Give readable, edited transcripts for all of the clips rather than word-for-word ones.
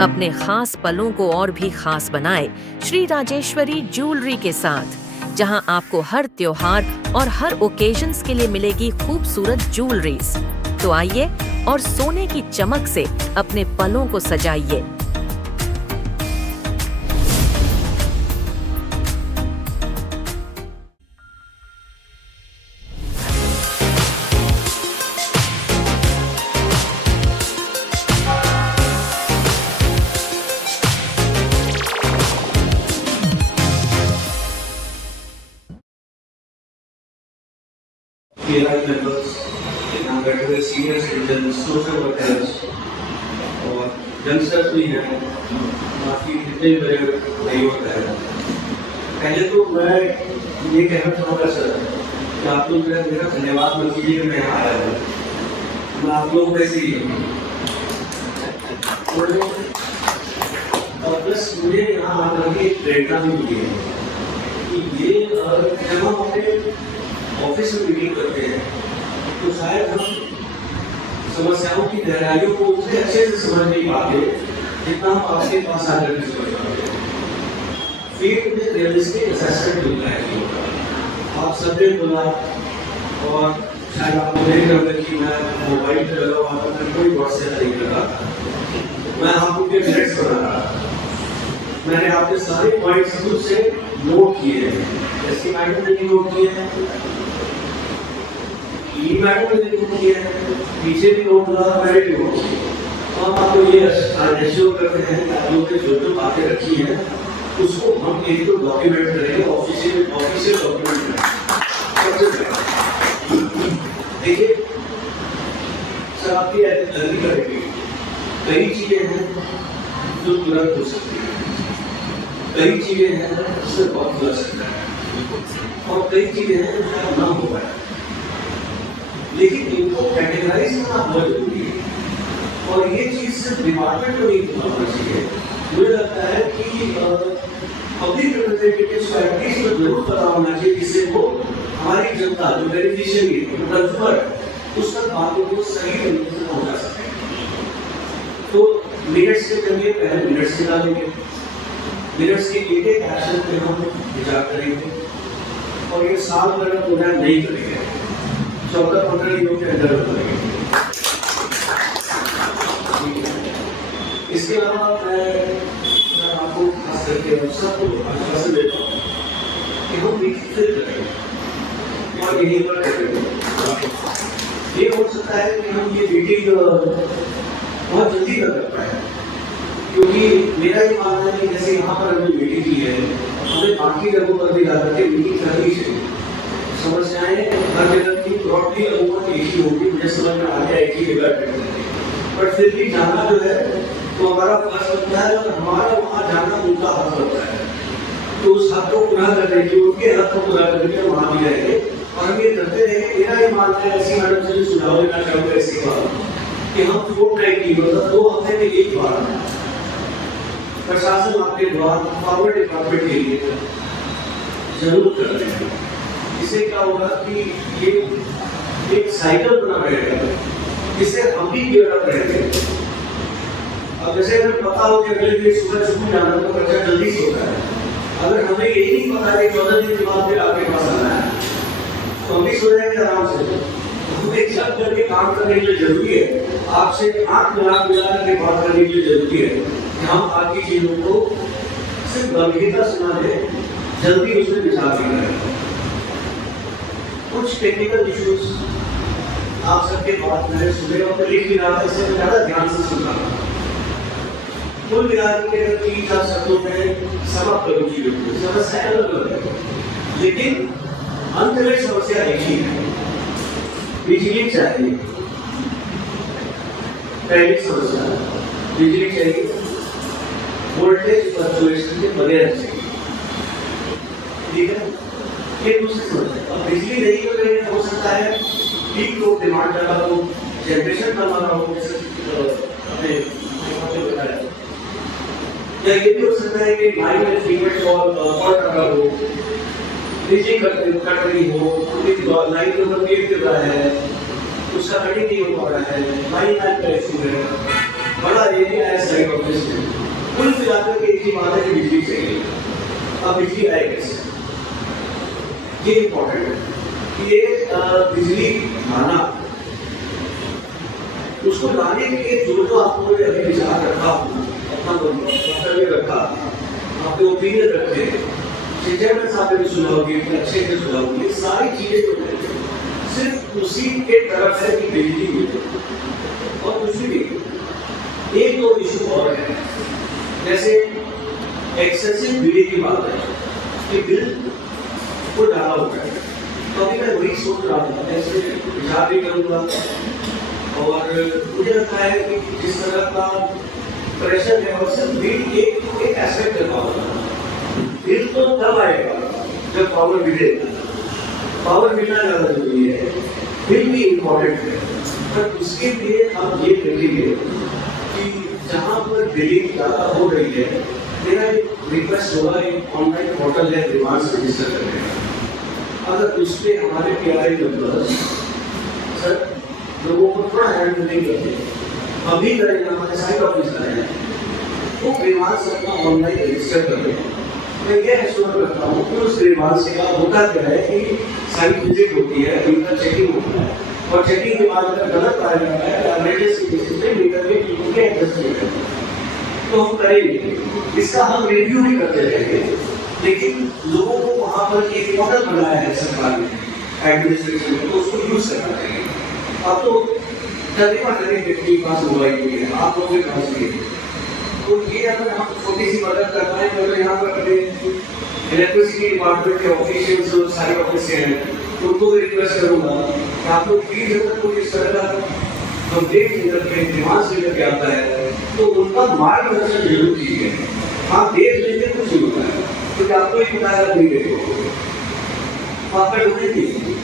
अपने खास पलों को और भी खास बनाए श्री राजेश्वरी ज्वेलरी के साथ, जहां आपको हर त्योहार और हर ओकेजन्स के लिए मिलेगी खूबसूरत ज्वेलरीज। तो आइए और सोने की चमक से अपने पलों को सजाइए। PLI members, यहाँ बैठे हुए सीनियर सिटीजन, सोशल वर्कर्स और यंगस्टर्स भी हैं, बाकी जितने भी मेरे भाई होते हैं। पहले तो मैं ये कहना चाहूँगा सर कि आप लोग मेरा धन्यवाद मत कीजिए कि मैं यहाँ आया हूँ। मैं आप लोगों में से ही हूँ और बस मुझे यहाँ आकर के प्रेरणा भी मिली है कि ये जब हम अपने ऑफिस में मीटिंग करते हैं तो शायद हम समस्याओं की गहराइयों को उतने अच्छे से समझ नहीं पाते जितना हम आपके पास आकर के समझ पाते हैं। फिर मुझे रियलिस्टिक असेसमेंट मिलता है आप सबने बोला और शायद आपको नहीं लगा कि मैं मोबाइल पर लगा हुआ था, मैं कोई व्हाट्सएप नहीं लगा, मैं आपको के मिनट्स बना रहा। मैंने आपके सारे पॉइंट्स खुद से नोट किए हैं, जैसे मैडम ने भी नोट किए हैं, मैडम ने नोट किया है, पीछे भी नोट हुआ, मैंने भी नोट किया। हम आपको ये एश्योर करते हैं कि आप लोगों ने जो बातें रखी हैं उसको हम एक तो डॉक्यूमेंट करेंगे, ऑफिशियल डॉक्यूमेंट करेंगे। देखिए सर, आपकी जल्दी करेंगे, कई चीजें हैं जो तुरंत हो सकती है, कई चीजें हैं जिससे बहुत लग सकता है और कई चीजें हैं जो शायद ना हो पाए, लेकिन इनको कैटेगराइज करना बहुत जरूरी है और ये चीज सिर्फ डिपार्टमेंट को नहीं होना चाहिए। मुझे लगता है कि पब्लिक रिप्रेजेंटेटिव्स को एटलीस्ट तो जरूर पता होना चाहिए जिससे वो हमारी जनता जो बेनिफिशियरी कंज्यूमर उस तक बातों को सही तरीके से पहुंचा सके। तो मिनट्स के जरिए पहले मिनट्स निकालेंगे, मिनट्स के एक एक एक्शन पे हम विचार करेंगे और ये साल भर का प्रोग्राम नहीं करेंगे, 14-15 दिनों के अंदर करेंगे। इसके अलावा मैं आपको खास करके सबको आश्वासन देता हूँ कि हम मीटिंग फिर करेंगे और यहीं पर करेंगे। ये हो सकता है कि हम ये मीटिंग बहुत जल्दी न कर पाए, क्योंकि मेरा ये मानना है कि जैसे यहाँ पर हमने मीटिंग की है, हमें बाकी जगहों पर भी जाकर के मीटिंग करनी चाहिए। समस्याएं हर जगह की ब्रॉडली अमूमन एक ही होगी, मुझे समझ में आ गया एक ही जगह अटेंड करनी, बट फिर भी जाना जो है तो हमारा फर्ज बनता है और हमारा वहाँ जाना उनका हक बनता है। तो उस हक को पूरा करने के, उनके हक को पूरा करने के वहाँ भी रहेंगे और हम ये करते रहेंगे। मेरा ये मानना है, ऐसी मैडम से सुझाव देना चाहूँगा ऐसी बात कि हम फोर्टनाइट की मतलब 2 हफ्ते में एक बार प्रशासन आपके द्वार फॉरवर्ड डिपार्टमेंट के लिए जरूर कर रहे हैं। इससे क्या होगा कि ये एक साइकिल बना रहेगा, इससे हम भी डेवलप रहेंगे। अब जैसे अगर पता हो कि अगले दिन सुबह स्कूल जाना तो बच्चा जल्दी से होता है, अगर हमें यही नहीं पता कि 14 दिन के बाद फिर आपके पास आना है तो हम भी सो जाएंगे आराम से। हमें जब करके काम करने के लिए जरूरी है, आपसे आंख मिला के बात करने के लिए जरूरी है कि हम आपकी चीजों को सिर्फ गंभीरता से ना लें, जल्दी उसमें विचार भी करें। कुछ टेक्निकल इश्यूज आप सबके बात मैंने सुने और लिख भी रहा था, इससे मैं ज़्यादा ध्यान से सुन रहा था। कुल मिलाकर के अगर 3-4 शब्दों में समाप्त करूँ चीजों को, समस्या अलग अलग है लेकिन अंत में समस्या एक ही है, बिजली चाहिए। पहली समस्या बिजली चाहिए, वोल्टेज फ्लक्चुएशन के बगैर चाहिए, ठीक है। ये दूसरी समस्या, अब बिजली नहीं हो रही है, हो सकता है पीक लोड डिमांड ज्यादा हो, जनरेशन कम आ रहा हो, या ये भी हो सकता है कि लाइन में फ्रीक्वेंट फॉल्ट कर रहा हो, बिजली कट रही हो, लाइन के ऊपर पेड़ गिर रहा है, उसका कटिंग नहीं हो पा रहा है, लाइन का इशू है, बड़ा एरिया है साइड ऑफिस में, कुल मिलाकर के एक ही बात है कि बिजली चाहिए। अब बिजली आए कैसे, ये इम्पोर्टेंट है कि ये बिजली लाना, उसको लाने के लिए जो आपको अभी विचार रखा, अपना वक्तव्य रखा, आपके ओपिनियन रखे, चेयरमैन साहब ने भी सुना होगी, अच्छे से सुना होगी, सारी चीजें जो है सिर्फ उसी के तरफ है कि बिजली मिले और कुछ भी नहीं। एक दो इशू और है, जैसे एक्सेसिव बिल की बात है कि बिल को डाला होता है, तो अभी मैं वही सोच रहा था, ऐसे विचार भी करूँगा और मुझे लगता है कि जिस तरह का प्रेशर है और सिर्फ बिल एक एस्पेक्ट कर पाऊंगा। बिल तो तब आएगा जब पावर मिलेगा, पावर मिलना ज़्यादा जरूरी है, बिल भी इम्पोर्टेंट है, पर उसके लिए हम ये देखेंगे कि जहाँ पर बिलिंग ज़्यादा हो रही है, मेरा एक रिक्वेस्ट होगा, एक ऑनलाइन पोर्टल है डिमांड्स रजिस्टर करने का, अगर उस पर हमारे PRI मेंबर्स सर लोगों को थोड़ा हैंडल नहीं करते, अभी करेंगे, हमारे साइड ऑफिस करेंगे, वो डिमांड्स अपना ऑनलाइन रजिस्टर करें। मैं ये एश्योर करता हूँ कि उस डिमांड से क्या होता क्या है कि साइट विजिट होती है, मीटर चेकिंग होता है, और चेकिंग के बाद अगर गलत पाया जाता है एवरेजेस की बेसिस पे मीटर में कीमत के एडजस्टमेंट करते हैं, तो हम करेंगे, इसका हम रिव्यू भी करते रहेंगे, लेकिन लोगों को वहाँ पर एक मॉडल बनाया है सरकार ने एडमिनिस्ट्रेशन में, तो उसको यूज करना चाहिए। अब तो तकरीबन करेंगे कि पास मोबाइल भी है, आप लोगों के पास भी है, तो ये अगर हम छोटी सी मदद कर पाए, तो यहाँ पर अपने इलेक्ट्रिसिटी डिपार्टमेंट के ऑफिशियल्स जो सारे ऑफिस से हैं, तो उनको भी रिक्वेस्ट करूँगा कि आप लोग प्लीज अगर कोई इस तरह का कंप्लेंट लेकर के डिमांड्स लेकर के आता है, तो उनका मार्गदर्शन जरूर कीजिए। आप देख लेंगे कुछ नहीं होता है, क्योंकि आपको ही पता है नहीं देखो, आप पर ढूंढे नहीं।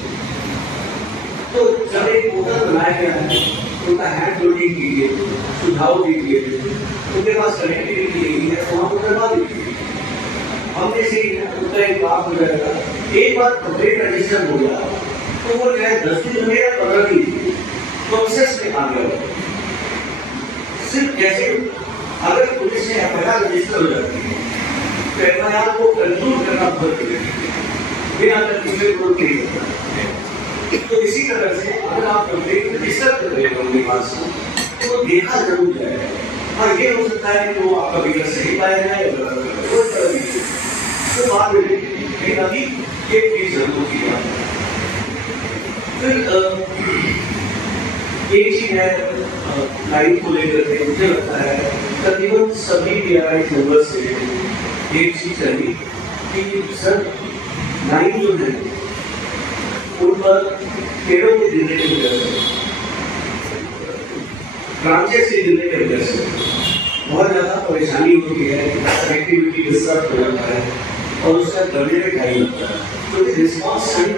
तो जब एक पोर्टल बनाया गया है, उनका हैंड होल्डिंग कीजिए, सुझाव दीजिए, उनके पास कनेक्टिविटी नहीं है तो वहाँ करवा दीजिए। हमने से उनका एक बात हो जाएगा, एक बार कंप्लेंट रजिस्टर हो गया तो वो चाहे 10 दिन में या 15 दिन प्रोसेस में आ गया। सिर्फ जैसे अगर पुलिस ने FIR रजिस्टर हो जाती है तो FIR को कंक्लूड करना बहुत जरूरी है, बिना किसी को नहीं करना। तो इसी तरह से अगर आप कंप्लेंट रजिस्टर कर रहे हो उनके पास, तो देखा जरूर जाएगा। हाँ, ये हो सकता है कि वो आपका बिगड़ सही पाया जाए या गलत, तो बात लेकिन अभी ये चीज जरूर की बात है। फिर एक चीज है लाइन को लेकर के, मुझे लगता है तकरीबन सभी PRI मेंबर से एक चीज चाहिए कि सर लाइन जो है उन पर पेड़ों के गिरने की वजह से, ब्रांचेस से गिरने की वजह से बहुत ज़्यादा परेशानी होती है, कनेक्टिविटी डिस्टर्ब हो जाता है और उसका करने में टाइम लगता है, क्योंकि रिस्पॉन्स टाइम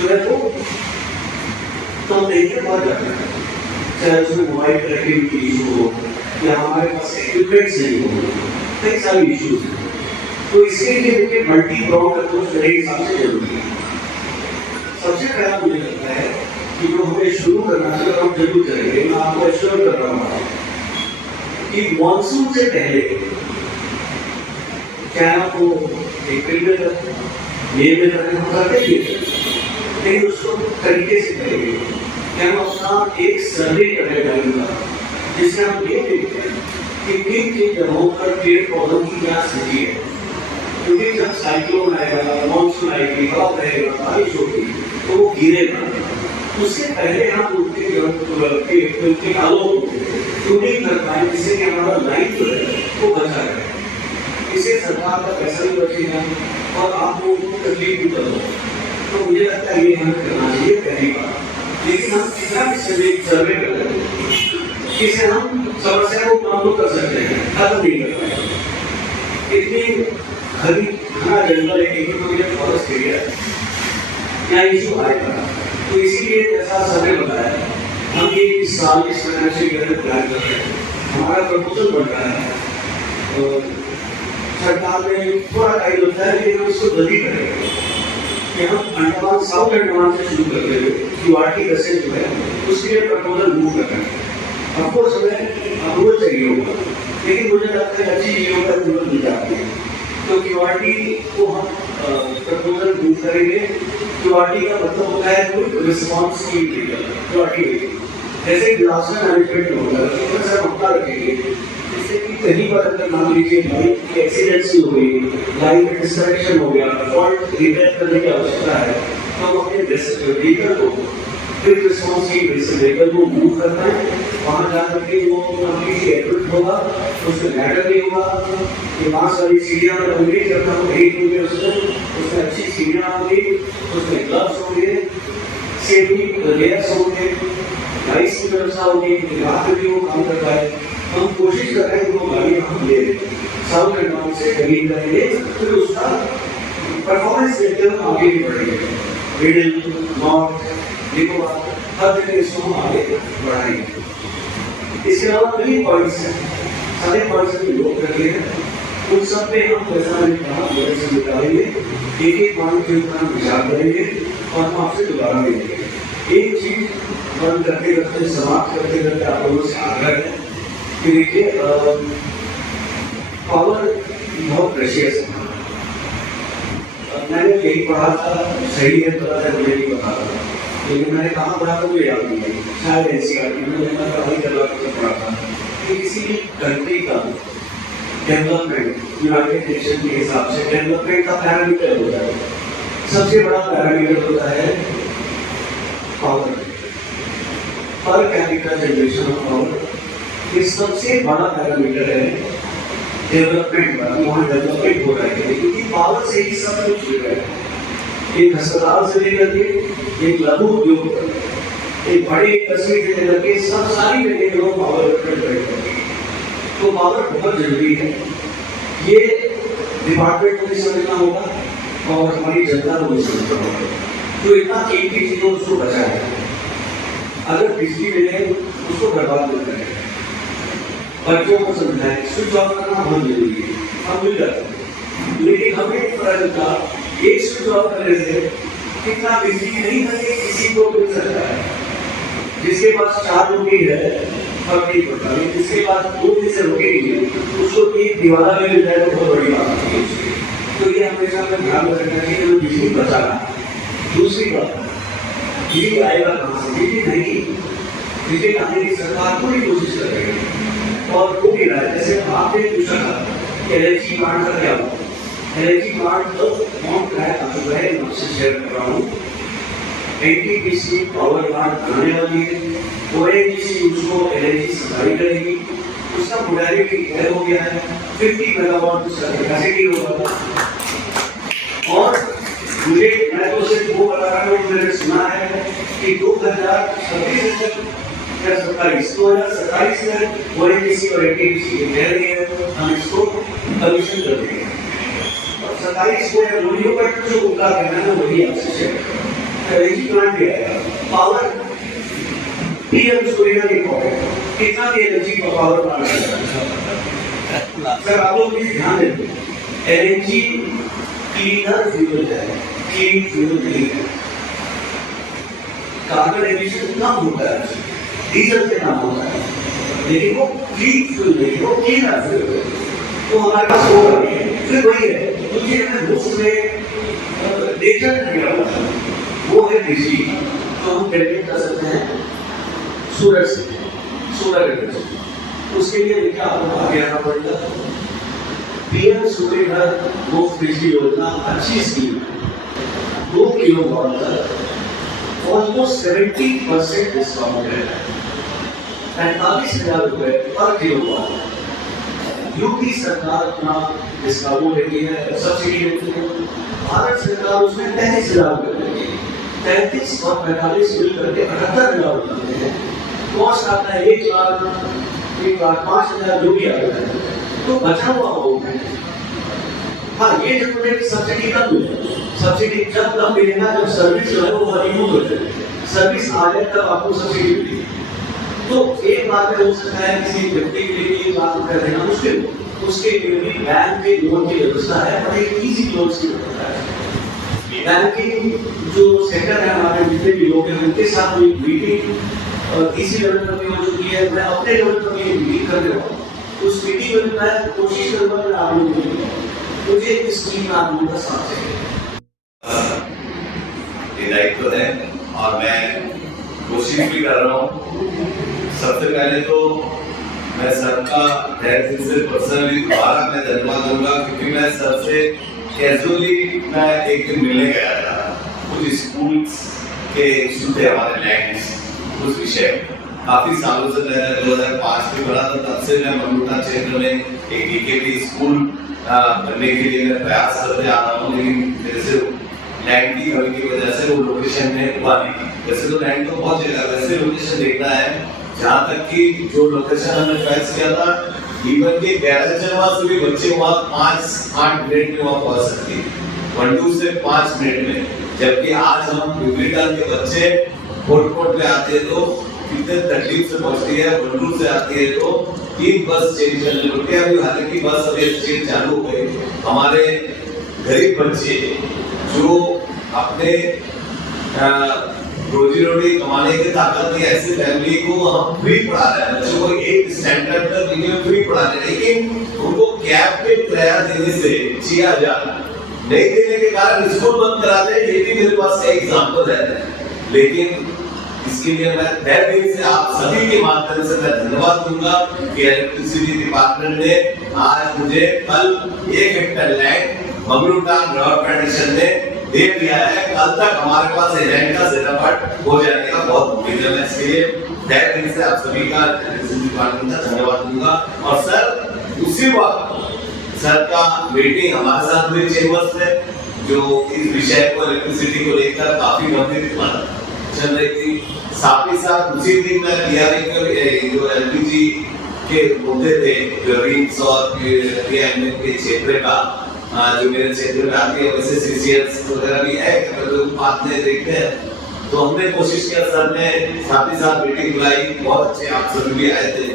जो है वो कम देखने बहुत जाता है, चाहे उसमें मोबाइल कनेक्टिविटी इशू हो या हमारे पास इक्विपमेंट्स नहीं हो, कई सारे इशूज हैं। तो इसके लिए देखिए मल्टी ब्रॉड अप्रोच मेरे हिसाब से जरूरी है। सबसे पहला मुझे लगता है कि जो हमें शुरू करना चाहिए, हम जरूर करेंगे, मैं आपको एश्योर कर रहा हूँ कि मॉनसून से पहले, चाहे आपको अप्रैल में करें, मई में करें, हम करते ही हैं, लेकिन उसको तरीके से करेंगे कि हम अपना एक सर्वे करने जाएंगे, जिससे हम ये देखते हैं कि किन किन जगहों पर पेड़ पौधों की क्या स्थिति है, क्योंकि जब साइक्लोन आएगा, मॉनसून आएगी, हवा बहेगा, बारिश होगी, तो वो गिरेगा। उससे पहले हम उनके आलोक को ट्यूनिंग कर पाए, जिससे कि हमारा लाइफ जो है वो बचा रहे। इससे सरकार का पैसा भी बचेगा और आप लोगों को तकलीफ भी करो। तो मुझे लगता है ये हमें करना चाहिए पहली बात। लेकिन हम कितना भी सर्वे कर रहे हैं, इससे हम समस्या को कम तो कर सकते हैं, खत्म नहीं कर पाएंगे। इतनी घना जंगल है, एक फॉरेस्ट एरिया क्या इशू आएगा। तो इसीलिए जैसा सर्वे बताया, हम ये इस साल इस फाइनेंशियल ईयर में प्लान कर रहे हैं, हमारा प्रपोजल बन रहा है और सरकार में थोड़ा टाइम लगता है, लेकिन हम इसको जल्दी करेंगे कि हम अंडमान साउथ अंडमान से शुरू करते हुए URT बसें जो है उसके लिए प्रपोजल मूव कर रहे हैं। ऑफकोर्स हमें अप्रूवल चाहिए होगा, लेकिन मुझे लगता है अच्छी चीज़ों का अप्रूवल मिल जाती है। तो क्यूआरटी को हम प्रपोजल मूव करेंगे। क्यूआरटी का मतलब होता है कोई रिस्पॉन्स की क्यूआरटी, जैसे डिजास्टर मैनेजमेंट में होता है उसमें सर मौका रखेंगे, जिससे कि कहीं पर अगर मान लीजिए बाइक की एक्सीडेंट्स हो गई, लाइन में डिस्कनेक्शन हो गया, फॉल्ट रिपेयर करने की आवश्यकता है, तो हम अपने व्हीकल को क्विक रिस्पॉन्स की व्हीकल को मूव करना है, वहाँ जाकर के वो कंप्लीटली एक्विप्ड होगा, उसमें लैडर नहीं होगा, ये 5 वाली सीढ़ियाँ होंगी, जब हम एक होंगे उसमें अच्छी सीढ़ियाँ होंगी, उसमें ग्लव्स होंगे, सेफ्टी लेयर्स होंगे, लाइट्स की व्यवस्था होगी, रात में भी वो काम कर पाए। हम कोशिश कर रहे हैं कि वो गाड़ी हम ले साउथ एंड से खरीद करेंगे, फिर उसका परफॉर्मेंस देखते हुए आगे भी बढ़ेंगे। मिडिल, नॉर्थ, निकोबार हर जगह इसको हम आगे बढ़ाएंगे। इसके अलावा कई पॉइंट्स हैं, सारे पॉइंट्स भी लोग करके हैं, उन सब पे हम जैसा मैंने कहा से निकालेंगे, एक एक पॉइंट के ऊपर हम विचार करेंगे और हम आपसे दोबारा मिलेंगे। एक चीज बंद करते करते समाप्त करते करते आप लोगों से आग्रह है कि देखिए पावर बहुत प्रेशियस है। मैंने यही पढ़ा था, सही है पता है मुझे नहीं पता था, लेकिन मैंने कहाँ पढ़ा था मुझे याद नहीं है, शायद एनसीईआरटी में मैंने पढ़ाई कर रहा था पढ़ा था कि किसी भी कंट्री का डेवलपमेंट यूनाइटेड नेशन के हिसाब से डेवलपमेंट का पैरामीटर होता है, सबसे बड़ा पैरामीटर होता है power, per capita generation of power. ये सबसे बड़ा पैरामीटर है डेवलपमेंट का, वहाँ डेवलपमेंट हो रहा है, क्योंकि पावर से ही सब कुछ जुड़ रहा है। एक अस्पताल से लेकर के एक लघु उद्योग, एक बड़े कस्बे से लेकर के सब सारी जगह लोग पावर डिपेंड करते हैं। तो पावर बहुत जरूरी है, ये डिपार्टमेंट को भी समझना होगा और हमारी जनता को भी समझना होगा, जो इतना कीमती चीजों उसको बचाए। अगर बिजली मिले उसको बर्बाद न करें, बच्चों को समझाएं, स्विच ऑफ करना बहुत जरूरी है, हम मिल जाते हैं, लेकिन हमें पता चलता एक स्विच ऑफ करने से कितना बिजली नहीं करके किसी को मिल सकता है। जिसके पास 4 रोटी है फर्क नहीं पड़ता, लेकिन जिसके पास 2 दिन से रोटी नहीं है उसको एक दीवाना में मिल जाए तो बहुत बड़ी बात है। तो ये हमेशा हमें ध्यान में रखना चाहिए कि बिजली बचाना। दूसरी बात, बिजली आएगा कहाँ से? बिजली नहीं, बिजली लाने की सरकार पूरी कोशिश कर रही है और हो भी रहा है। जैसे आपने पूछा था एलएनजी प्लांट का क्या हुआ, एलएनजी प्लांट तो मॉन्ट ट्रैक आ चुका है, मैं आपसे शेयर कर रहा हूँ। एनटीपीसी पावर प्लांट बनाने वाली है, ओएनजीसी उसको एलएनजी सप्लाई करेगी, उसका मोडालिटी तय हो गया है, 50 मेगावाट उसका कैपेसिटी होगा। और मुझे मैं तो सिर्फ वो बता रहा हूँ, मैंने सुना है कि 2026 तक या 2027 तक ओएनजीसी और एनटीपीसी कह रही है हम इसको कमीशन कर देंगे। 27 को या लोनियों का जो उनका कहना है वही आपसे शेयर कर रहा हूँ। एलएनजी प्लांट भी आएगा, पावर पीएम सूर्या की पावर कितना भी एलएनजी का पावर प्लांट है सर, आप लोग प्लीज ध्यान दें, एलएनजी क्लीनर फ्यूल है, क्लीन फ्यूल नहीं है। कार्बन एमिशन कम होता है, डीजल से कम होता है, लेकिन वो क्लीन फ्यूल नहीं, वो क्लीनर फ्यूल है। तो हमारे पास होगा नहीं, फिर वही है मुझे उसमें डेटा दिया हुआ है, वो है बिजली। तो हम जनरेट कर सकते हैं सूरज से, सोलर एनर्जी। उसके लिए देखिए आपको आगे आना पड़ेगा। पीएम सूर्य घर मुफ्त बिजली योजना अच्छी स्कीम है, 2 किलोवाट तक ऑलमोस्ट 70% डिस्काउंट है, 45,000 रुपए पर किलोवाट। यूपी सरकार अपना डिस्काउंट देती है, सब्सिडी देती है, भारत सरकार उसमें 33,000 रुपए देती है। 33 और 45 मिल करके 78,000 रुपए हैं। कॉस्ट आता है 1,05,000 जो भी आता है, तो बचा हुआ होगा। हाँ, ये जरूर है कि सब्सिडी कब मिले, सब्सिडी जब तब मिलेगा जब सर्विस जो है वो रिमूव हो जाए, सर्विस आ जाए तब आपको सब्सिडी मिलेगी। तो एक बात हो सकता है किसी व्यक्ति के लिए ये बात कर देना मुश्किल, उसके लिए भी बैंक के लोन की व्यवस्था है और एक इजी लोन की व्यवस्था है। बैंकिंग जो सेक्टर है हमारे जितने भी लोग हैं उनके साथ मीटिंग इसी लेवल पर भी हो चुकी है। है, मैं अपने लेवल पर ये मीटिंग कर रहा हूँ, उस मीटिंग में मैं कोशिश करूंगा कि आप लोगों को मुझे इस टीम में आप लोगों का साथ चाहिए। ये दायित्व है और मैं कोशिश भी कर रहा हूँ। सबसे पहले तो मैं सर का दिल से पर्सनली दोबारा मैं धन्यवाद दूंगा, क्योंकि मैं सर से कैजुअली मैं एक दिन मिलने गया था। कुछ स्कूल के इशू थे हमारे लैंड उस विषय में, काफी सालों से मैंने 2005 में पढ़ा था, तब से मैं ममरूटा क्षेत्र में एक डीकेपी स्कूल बनने के लिए मैं प्रयास करते आ रहा हूँ, लेकिन मेरे से लैंड की कमी की वजह से वो लोकेशन में हुआ नहीं। वैसे तो लैंड तो बहुत जगह, वैसे लोकेशन देखना है जहाँ तक कि जो लोकेशन हमने चॉइस किया था, इवन के 11 जनवा से भी बच्चे वहाँ 5-8 मिनट में वहाँ पहुँच सकते हैं, वनडू से 5 मिनट में। जबकि आज हम विभिन्न के बच्चे कोटकोट में आते हैं तो कितने तकलीफ से पहुँचती है, वनडू से आती है तो 3 बस चेंज करनी पड़ती है। अभी हालांकि बस अभी चेंज चालू हो गई। हमारे गरीब बच्चे जो अपने रोजी रोटी कमाने की ताकत नहीं, ऐसी फैमिली को हम फ्री पढ़ा रहे हैं, बच्चों को एक स्टैंडर्ड तक इन्हें फ्री पढ़ा रहे हैं, लेकिन उनको कैब पे किराया देने से 6,000 नहीं देने के कारण स्कूल बंद करा दे, ये भी मेरे पास एक एग्जाम्पल है। लेकिन इसके लिए मैं तहे दिल से आप सभी के माध्यम से मैं धन्यवाद दूंगा कि इलेक्ट्रिसिटी डिपार्टमेंट ने आज मुझे कल 1 हेक्टेयर लैंड ममरूटा गवर्नमेंट ने दे दिया है। कल तक हमारे पास एजेंट का सेटअप हो जाने का बहुत उम्मीद है। मैं इसके लिए तहे दिल से आप सभी का इलेक्ट्रिसिटी डिपार्टमेंट का धन्यवाद दूंगा। और सर उसी वक्त सर का मीटिंग हमारे साथ हुई चेंबर्स में, जो इस विषय को इलेक्ट्रिसिटी को लेकर काफी गंभीर चल रही थी। साथ ही साथ उसी दिन में पीआरए के जो एलपीजी के मुद्दे थे, जो रिंग्स और पीएमए के क्षेत्र का जो मेरे क्षेत्र में आती है, वैसे सीसीएस वगैरह भी है, अगर बात में देखते हैं तो हमने कोशिश किया। सर ने साथ ही साथ मीटिंग बुलाई, बहुत अच्छे आप सभी भी आए थे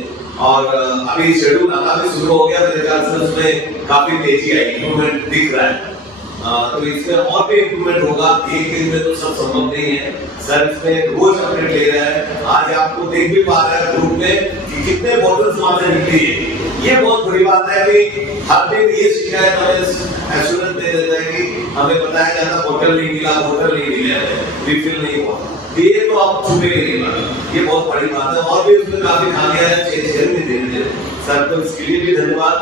और अभी शेड्यूल आना भी शुरू हो गया। मेरे ख्याल से उसमें काफी तेजी आई, इम्प्रूवमेंट दिख रहा है। तो इसमें और भी इम्प्रूवमेंट होगा। एक दिन में तो सब संभव नहीं है। सर इसमें रोज अपडेट ले रहा है। आज आपको देख भी पा रहे हैं ग्रुप में कि कितने बोतल्स वहां से निकली है। ये बहुत बड़ी बात है कि हर दिन ये शिकायत हमें एश्योरेंस दे देता है कि हमें बताया जाता बोतल नहीं मिला, बोतल नहीं मिला, रिफिल नहीं हुआ। ये तो आप छुपे नहीं बात, ये बहुत बड़ी बात है। और भी उसमें काफी खामियां हैं, चेंज नहीं देते सर, तो इसके लिए भी धन्यवाद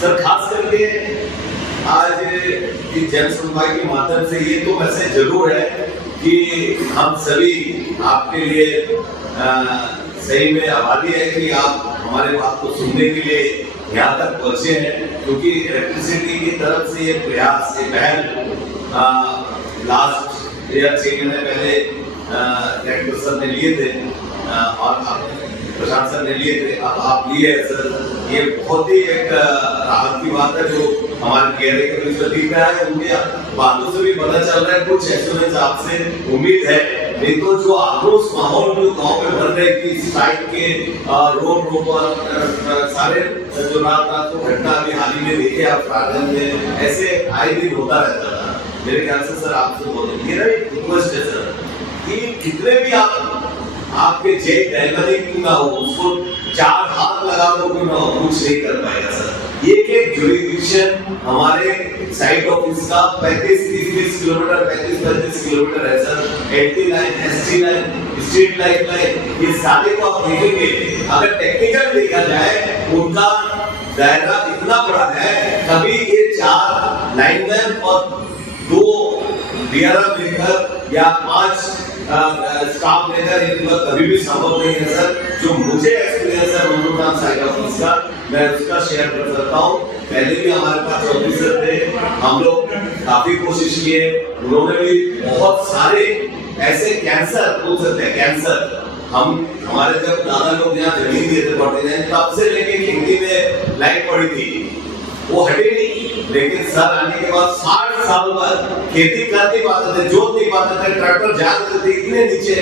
सर। खास करके आज इस जन सुनवाई के माध्यम से ये तो मैसेज जरूर है कि हम सभी आपके लिए सही में आभारी है कि आप हमारे बात को सुनने के लिए यहाँ तक पहुंचे हैं, क्योंकि इलेक्ट्रिसिटी की तरफ से ये प्रयास, ये पहल लास्ट ईयर 6 महीने पहले डायरेक्टर सर ने लिए थे और प्रशांत सर ने लिए थे, अब आप लिए सर। ये बहुत ही एक राहत की बात है जो हमारे पीआरए के बीच में दिख रहा है। उनके बातों से भी पता चल रहा है कुछ एश्योरेंस आपसे उम्मीद है। नहीं तो जो आक्रोश माहौल जो गांव में बन रहे कि साइड के रोड पर सारे जो रात को घटना अभी हाल ही में देखे आप प्रांगण में, ऐसे आए दिन होता रहता था। मेरे ख्याल से सर आपसे बहुत मेरा एक रिक्वेस्ट है सर कि कितने भी आपके जेब डायनामिक क्यों ना हो, उसको 4 हाथ लगा दो क्यों ना हो, कुछ नहीं कर पाएगा सर। एक जुरिडिक्शन हमारे साइट ऑफिस का 35-30 किलोमीटर 35-35 किलोमीटर है sir. LT line, ST line, street light, ये सारे को आप देखेंगे। अगर टेक्निकल देखा जाए उनका दायरा इतना बड़ा है, कभी ये 4 लाइनमैन और 2 डीआरएम लेकर या 5 स्टाफ लेकर इनका कभी भी संभव नहीं है सर। जो मुझे एक्सपीरियंस है ममरूटा साइड ऑफिस का, मैं उसका शेयर कर सकता हूँ। पहले भी हमारे पास ऑफिसर थे, हम लोग काफी कोशिश किए, उन्होंने भी बहुत सारे ऐसे कैंसर बोल सकते हैं, कैंसर हमारे जब दादा लोग यहाँ जमीन दिए थे पड़ते थे, तब से लेके खिड़की में लाइट पड़ी थी, वो हटे नहीं। लेकिन सर आने के बाद 60 साल बाद खेती कर नहीं पाते थे, जोत नहीं पाते थे, ट्रैक्टर जाते थे इतने नीचे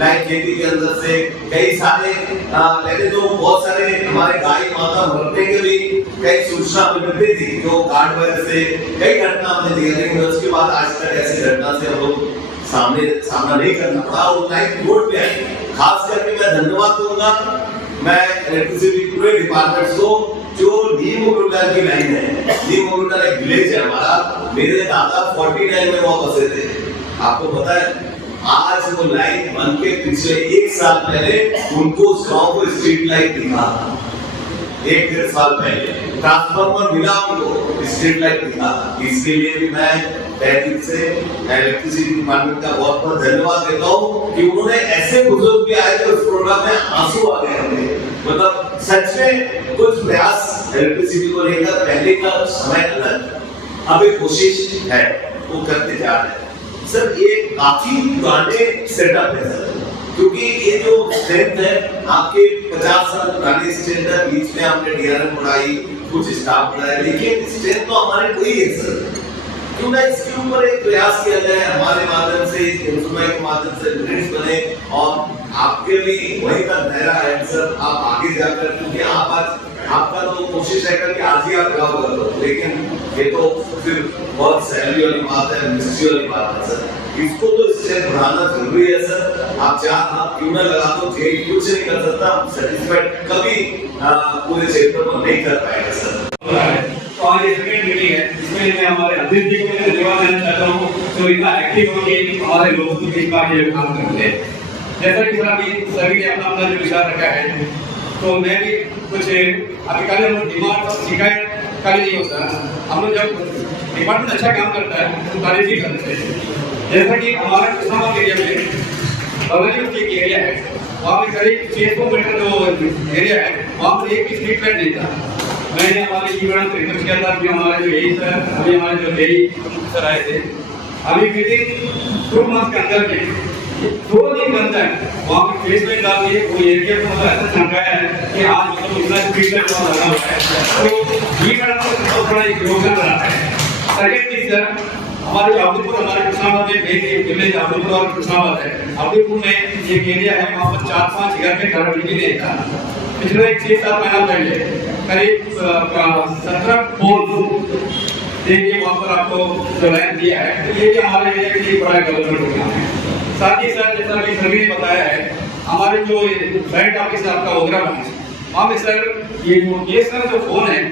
लाइट खेती के अंदर से। कई सारे पहले तो बहुत सारे हमारे गाय माता मरने के भी कई सूचना मिलती थी जो कार्ड वगैरह से कई घटना हमने दी, लेकिन उसके बाद आज तक ऐसी घटना से हम लोग सामना नहीं करना पड़ा और लाइन रोड पे आई। खास करके मैं धन्यवाद दूंगा मैं इलेक्ट्रिसिटी पूरे डिपार्टमेंट्स को जो नीम मोगुल्डा की लाइन है। नीम मोगुल्डा एक विलेज है हमारा, मेरे दादा 49 में वहां बसे थे। आपको पता है आज वो लाइन बन के पिछले 1 साल पहले उनको उस गांव को स्ट्रीट लाइट दिखा। 1-1.5 साल पहले ट्रांसफार्मर मिला उनको, स्ट्रीट लाइट दिखा। इसके लिए भी मैं तहे दिल से इलेक्ट्रिसिटी डिपार्टमेंट का बहुत बहुत धन्यवाद देता हूँ कि उन्होंने ऐसे बुजुर्ग भी आए थे उस प्रोग्राम में आंसू आ गए हमें। मतलब सच में कुछ प्रयास इलेक्ट्रिसिटी को लेकर पहले का समय अलग, अब एक कोशिश है वो करते जा रहे हैं। सर ये काफी पुराने सेटअप है सर, क्योंकि ये जो स्ट्रेंथ है आपके 50 साल पुरानी स्ट्रेंथ है। बीच में आपने डीआरएम बढ़ाई, कुछ स्टाफ बढ़ाया, लेकिन स्ट्रेंथ तो हमारे वही है सर। क्यों ना इसके ऊपर एक प्रयास किया जाए हमारे माध्यम से, इंस्ट्रूमेंट के माध्यम से ग्रिड्स बने और आपके भी वही तक दायरा है सर। आप आगे जाकर, क्योंकि आप आज आपका तो कोशिश है कि आज ही आप काम कर लो, लेकिन ये तो फिर बहुत सैलरी वाली बात है, मिनिस्ट्री वाली बात है सर। इसको तो इससे बढ़ाना जरूरी है सर। आप 4 हाथ क्यों ना लगा दो, जे कुछ नहीं कर सकता, सेटिस्फाइड कभी पूरे क्षेत्र को नहीं कर पाएगा सर। तो आज ये सेकंड मीटिंग है, इसमें मैं हमारे अध्यक्ष जी को धन्यवाद देना चाहता हूँ जो इतना एक्टिव होकर हमारे लोगों के बीच में ये काम करते हैं। जैसा कि सभी ने अपना अपना जो विचार रखा है, तो मैं भी कुछ अभी कल हम डिमांड और शिकायत कल नहीं होता। हम लोग जब डिपार्टमेंट अच्छा काम करता है तो तारीफ भी करते हैं। जैसा कि हमारा किसानों एरिया में बगलियों की एरिया है, वहाँ पे करीब 600 मीटर जो एरिया है वहाँ पर एक भी स्ट्रीट लाइट नहीं था। मैंने हमारे ईवन से रिक्वेस्ट किया था कि हमारे जो यही सर, अभी हमारे जो यही सर आए थे, अभी विदिन 2 मंथ के अंदर में 2 दिन के अंदर वहाँ पे फेस लाइन डाल दिए। वो एरिया को मतलब ऐसा चमकाया है कि आज मतलब इतना स्पीड लाइट वहाँ लगा हुआ है, तो ये मैडम को बहुत बड़ा एक योगदान रहा है। सेकेंड चीज सर, हमारे जो अब्दुलपुर, हमारे कृष्णाबाद में एक विलेज अब्दुलपुर और कृष्णाबाद है। अब्दुलपुर में एक एरिया है, वहाँ पर 4-5 घर में घर बिजली नहीं था। पिछले 6-7 महीना पहले करीब 17 पोल देखिए वहाँ पर आपको जो लाइन दिया है, तो ये भी हमारे एरिया के लिए बड़ा डेवलपमेंट हो गया है। साथ ही साथ जैसा अभी सभी ने बताया है, हमारे जो बैंक ऑफिस है आपका ओगरा ब्रांच, वहाँ पे सर ये सर जो फोन है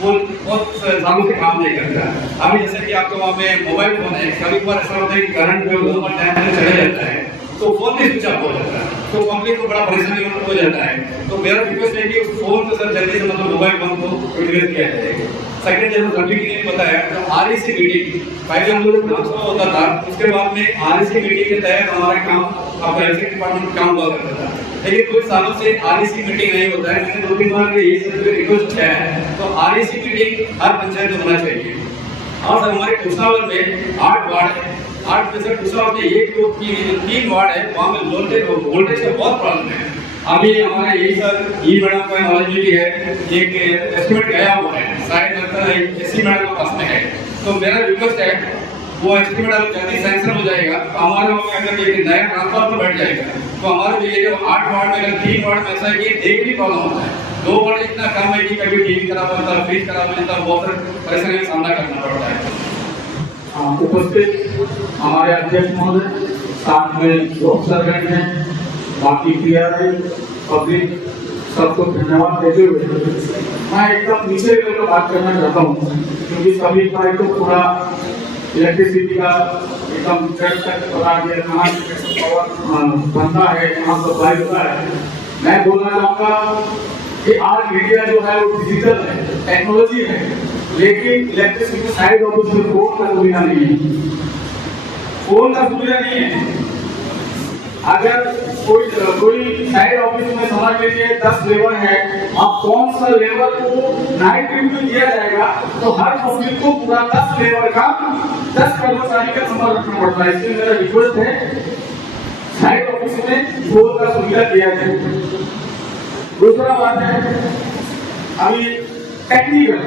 वो बहुत सालों से काम नहीं करता। अभी जैसे कि आपके वहाँ में मोबाइल फोन है, कभी बार ऐसा होता है कि करंट जो टाइम में चले जाता है तो फोन भी स्विच ऑफ हो जाता है, तो पब्लिक को बड़ा परेशानी हो जाता है। तो मेरा रिक्वेस्ट है कि उस फोन को सर जल्दी से मतलब मोबाइल फोन को यूटिलाइज किया जाए। सेकंड जैसे सभी ने बताया, तो आरईसी मीटिंग पहले हम लोग ट्रांसफर होता था, उसके बाद में आरईसी मीटिंग के तहत हमारा काम आपका इलेक्ट्रिक डिपार्टमेंट काम हुआ करता था, लेकिन कुछ सालों से आरईसी मीटिंग नहीं होता है। मैंने 2-3 बार ये रिक्वेस्ट किया है, तो आरईसी मीटिंग हर पंचायत में होना चाहिए। और सर हमारे कृष्णावल में 8 वार्ड है, 8 में सर कृष्णावल में 1-2-3 वार्ड है, वहाँ में वोल्टेज का बहुत प्रॉब्लम है। अभी हमारे यही सर ई मैडम का नॉलेज भी है, एक एस्टिमेट गया हुआ है, शायद लगता है एससी मैडम के पास में है। तो मेरा रिक्वेस्ट है वो एस्टिमेट अगर जल्दी सैंक्शन हो जाएगा तो हमारे वहाँ में अगर एक नया ट्रांसफार्मर बैठ जाएगा तो हमारे ये जो 8 वार्ड में अगर 3 वार्ड में ऐसा है कि एक भी प्रॉब्लम होता है, 2 वार्ड इतना कम है कि कभी टीवी खराब होता है, फ्रिज खराब हो जाता है, बहुत सारे परेशानी का सामना करना पड़ता है। उपस्थित हमारे अध्यक्ष महोदय, साथ में लोकसरगण हैं, बाकी क्लियर है, पब्लिक सबको धन्यवाद देते हुए मैं एकदम नीचे लेवल पर बात करना चाहता हूँ, क्योंकि सभी का तो पूरा इलेक्ट्रिसिटी का एकदम जड़ तक बता दिया, कहाँ से पावर बनता है, कहाँ सप्लाई होता है। मैं बोलना चाहूँगा कि आज मीडिया जो है वो डिजिटल है, टेक्नोलॉजी है, लेकिन इलेक्ट्रिसिटी साइड ऑफिस में फोन का सुविधा नहीं है, फोन का सुविधा नहीं है। अगर कोई साइड ऑफिस में समझ लीजिए 10 लेबर है, अब कौन सा लेबर को नाइट ड्यूटी दिया जाएगा तो हर पब्लिक को पूरा 10 लेबर का 10 कर्मचारी का नंबर रखना पड़ता है। इसलिए मेरा रिक्वेस्ट है साइड ऑफिस में फोन का सुविधा दिया जाए। दूसरा बात है अभी टेक्निकल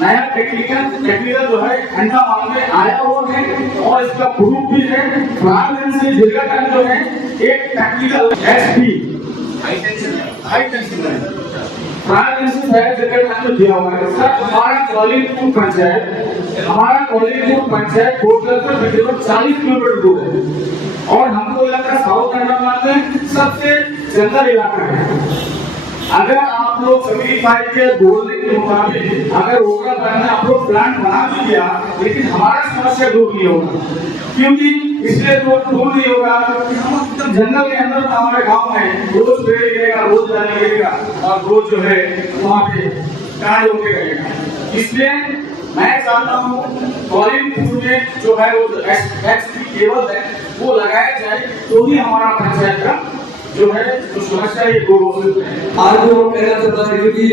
नया टेक्निकल जो है ठंडा माल में आया हुआ है और इसका प्रूफ भी है। फ्रांस से जिला का जो है एक technical SP high tension prime minister है जगह में दिया हुआ है सर। हमारा कॉलिंगपुर पंचायत कोटला से तकरीबन 40 किलोमीटर दूर है और हमको इलाका साउथ हैदराबाद में सबसे जंगल इलाका है। अगर आप लोग सभी भाई के बोलने के मुताबिक अगर ओगरा प्लांट में आप लोग प्लांट बना भी दिया, लेकिन हमारा समस्या दूर नहीं होगा। क्योंकि इसलिए दूर नहीं होगा कि हम एकदम जंगल के अंदर हमारे गांव में रोज पेड़ गिरेगा, रोज जाने गिरेगा और रोज जो है वहाँ पे कार्य होते रहेगा। इसलिए मैं चाहता हूँ कॉलिंगपुर में जो है वो केबल है वो लगाया जाए, तो ही हमारा पंचायत का जो है जो समस्या ये दूर हो सकती है। आज जो कहना चाहता है क्योंकि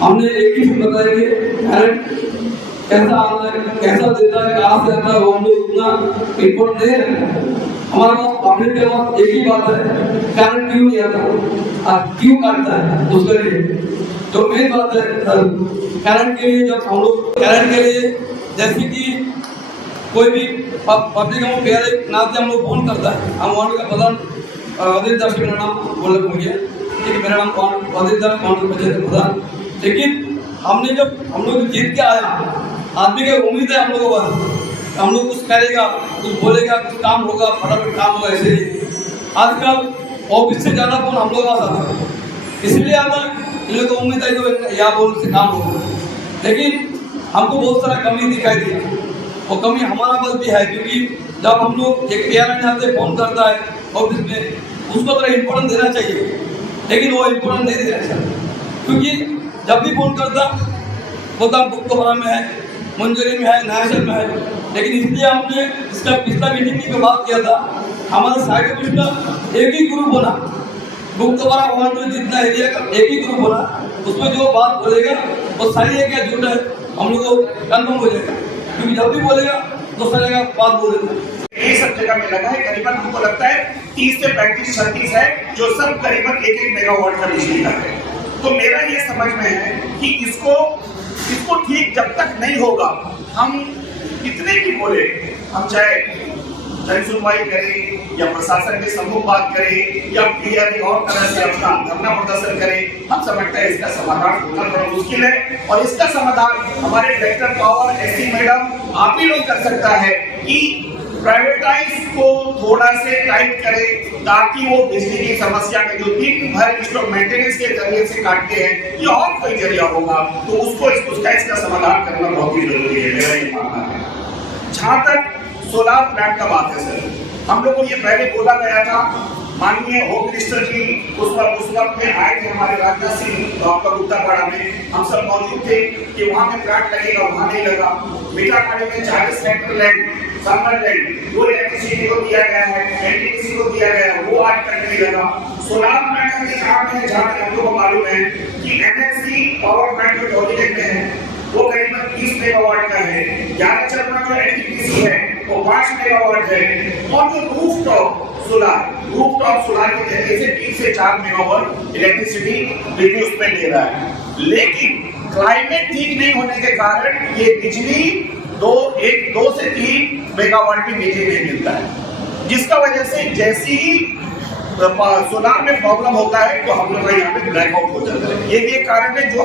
हमने एक ही बताया कि करंट कैसा आता है, कैसा देता है, कहाँ से आता है, वो हम लोग उतना इम्पोर्ट नहीं है। हमारे पास पब्लिक के पास एक ही बात है, करंट क्यों नहीं आता और क्यों काटता है उसके लिए। तो मेन बात है करंट के लिए, जब हम लोग करंट के लिए जैसे कि कोई भी पब्लिक हम नाते हम लोग फोन करता है, हम वार्ड का प्रधान वजीर दास मेरा नाम बोल मुझे, ठीक है, मेरा नाम वजीर दास प्रधान। लेकिन हमने जब हम लोग जीत के आया, आदमी की उम्मीद है हम लोगों को, हम लोग कुछ करेगा, कुछ बोलेगा, कुछ काम होगा, फटाफट काम होगा। ऐसे ही आजकल ऑफिस से ज़्यादा फोन हम लोग आता है, इसलिए हमें इन लोगों को उम्मीद है तो या बोल से काम होगा। लेकिन हमको बहुत सारा कमी दिखाई दिया, वो कमी हमारा बस भी है। क्योंकि जब हम लोग एक एयरलाइन यहाँ से फोन करता है ऑफिस में, उसको थोड़ा इम्पोर्टेंस देना चाहिए, लेकिन वो इम्पोर्टेंस नहीं देना चाहिए। क्योंकि जब भी फोन करता बोलता हम गुप्तवारा में है, मंजरी में है, नायसर में है। लेकिन इसलिए हमने इसका पिछला मीटिंग में बात किया था, हमारे साइड ऑफिस का एक ही ग्रुप बना, गुप्तवारा वार्ड में जितना एरिया का एक ही ग्रुप बना, उसमें जो बात बोलेगा वो सही है क्या झूठ है हम लोग को कन्फर्म हो जाएगा। क्योंकि जब भी बोलेगा तो सारी जगह बात बोलेगा। ये सब जगह में लगा है, करीबन हमको लगता है 30 से 35-36 है, जो सब करीबन 1-1 मेगावाट का बिजली का है। तो मेरा ये समझ में है कि इसको ठीक जब तक नहीं होगा, हम कितने भी बोले, हम चाहे जन सुनवाई करें या प्रशासन के सम्मुख बात करें या फिर और तरह से अपना धरना प्रदर्शन करें, हम समझते हैं इसका समाधान होना थोड़ा मुश्किल है। और इसका समाधान हमारे डायरेक्टर पावर एससी मैडम आप ही लोग कर सकता है कि प्राइवेटाइज को थोड़ा से टाइट करें, ताकि वो बिजली की समस्या में जो दिन भर इसको मेंटेनेंस के जरिए से काटते हैं, ये और कोई जरिया होगा तो उसको इसका समाधान करना बहुत ही जरूरी है, मेरा ये मानना है। जहाँ तक सोलर प्लांट का बात है सर, हम लोग को ये पहले बोला गया था, माननीय होम मिनिस्टर जी उस वक्त में आए थे हमारे राजनाथ सिंह आपका गुप्तापाड़ा में, हम सब मौजूद थे कि वहाँ पे प्लांट लगेगा, वहाँ नहीं लगा। मीठाखाड़ी में 40 हेक्टेयर लैंड, समर लैंड, वो इलेक्ट्रिसिटी को दिया गया है, एनटीपीसी को दिया गया है, वो आज तक नहीं लगा। सोलर प्लांट के काम में जहाँ तक हम लोग को मालूम है कि एनएससी पावर प्लांट जो डोमिनेट में है वो करीबन 30 मेगावाट का है, 11 चरमा जो एनटीपीसी है वो 5 मेगावाट है, और जो रूफटॉप सोलर के जरिए से 3 से 4 मेगावाट इलेक्ट्रिसिटी बिजली उसमें ले रहा है। लेकिन क्लाइमेट ठीक नहीं होने के कारण ये बिजली 2 से 3 मेगावाट की बिजली नहीं मिलता है, जिसका वजह से जैसे ही सोलर में प्रॉब्लम होता है तो हम लोग का यहाँ पे ब्लैकआउट हो जाता है। ये भी एक कारण है जो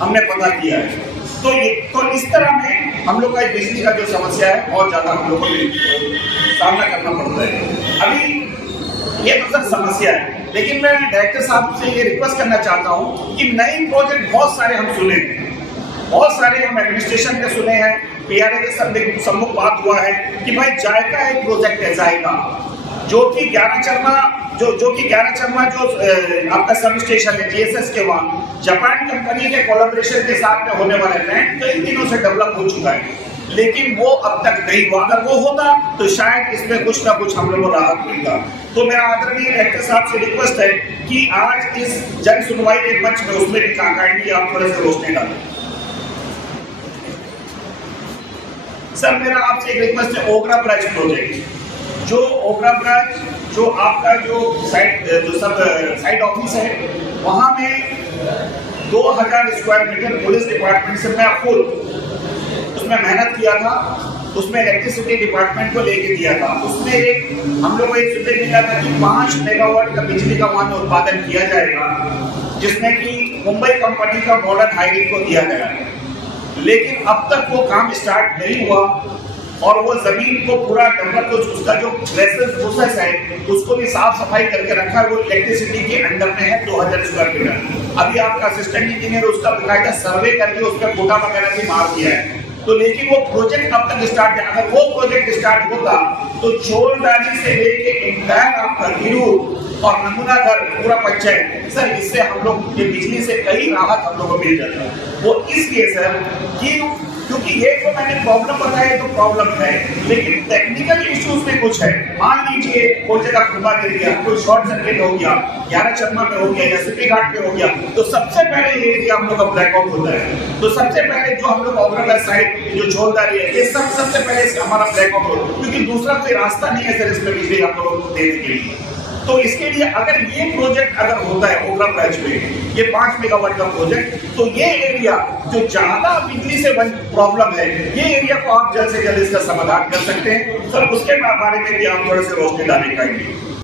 हमने पता किया है। तो इस तरह में हम लोग का बिजली का जो समस्या है बहुत ज्यादा हम लोग को सामना करना पड़ता है। अभी ये तो सर समस्या है, लेकिन मैं डायरेक्टर साहब से ये रिक्वेस्ट करना चाहता हूँ कि नए प्रोजेक्ट बहुत सारे हम सुने हैं, बहुत सारे हम एडमिनिस्ट्रेशन के सुने हैं, पीआरए के सम्मुख बात हुआ है कि भाई जायका एक प्रोजेक्ट है, जायका जो कि 11 चरमा जो आपका सब स्टेशन है जीएसएस के वहाँ जापान कंपनी के कोलैबोरेशन के साथ में होने वाला लैंड कई दिनों से डेवलप हो चुका है, लेकिन वो अब तक नहीं हुआ। अगर वो होता तो शायद इसमें कुछ ना कुछ हम लोग को राहत मिलता। तो मेरा आदरणीय डायरेक्टर साहब से रिक्वेस्ट है कि आज इस जन सुनवाई के मंच में उसमें भी काइंडली आप थोड़े से रोशनी डालें। सर मेरा आपसे एक रिक्वेस्ट है, ओगरा ब्रिज प्रोजेक्ट, जो ओगरा ब्रिज जो आपका जो साइड ऑफिस है वहाँ में 2000 स्क्वायर मीटर पुलिस डिपार्टमेंट से मैं फुल उसमें मेहनत किया था, उसमें इलेक्ट्रिसिटी डिपार्टमेंट को लेके दिया था। उसमें हम लोग को एक सूचना मिला था कि 5 मेगावाट का बिजली का वहाँ में उत्पादन किया जाएगा। जिसमें कि मुंबई कंपनी का मॉडर्न हाईवे को दिया गया है, लेकिन अब तक वो काम स्टार्ट नहीं हुआ और वो जमीन को पूरा डेवलप, तो उसका जो प्रोसेस है उसको भी साफ सफाई करके रखा है। वो इलेक्ट्रिसिटी के अंडर में है 2000 स्क्वायर मीटर। अभी आपका असिस्टेंट इंजीनियर उसका बकायदा सर्वे करके उस पर कोटा वगैरह भी मार दिया है, तो लेकिन वो प्रोजेक्ट अब तक स्टार्ट है। अगर वो प्रोजेक्ट स्टार्ट होता तो चोलदारी से लेके इंटायर आपका गिरूर और नमूना घर पूरा पंचायत सर, इससे हम लोग ये बिजली से कई राहत हम लोग को मिल जाता है। वो इसलिए सर कि क्योंकि ये जो मैंने प्रॉब्लम बताया तो प्रॉब्लम है, लेकिन टेक्निकल इश्यूज में कुछ है। मान लीजिए कोई जगह खुबा गिर गया, कोई शॉर्ट सर्किट हो गया, 11 चरमा में हो गया या सिटी घाट पे हो गया, तो सबसे पहले ये एरिया हम लोग का ब्लैकआउट होता है। तो सबसे पहले जो हम लोग ओवरऑल साइड जो छोलदारी है, ये सब सबसे पहले हमारा ब्लैकआउट होता है, क्योंकि दूसरा कोई रास्ता नहीं है सर इसमें बिजली हम लोगों को देने के लिए। तो इसके लिए अगर ये प्रोजेक्ट अगर होता है ओबरा ब्रांच में, ये 5 मेगावाट का प्रोजेक्ट, तो ये एरिया जो ज्यादा बिजली से प्रॉब्लम है, ये एरिया को आप जल्द से जल्द इसका समाधान कर सकते हैं सर। उसके बारे में भी आप थोड़े से रोशनी डालने पाएंगे।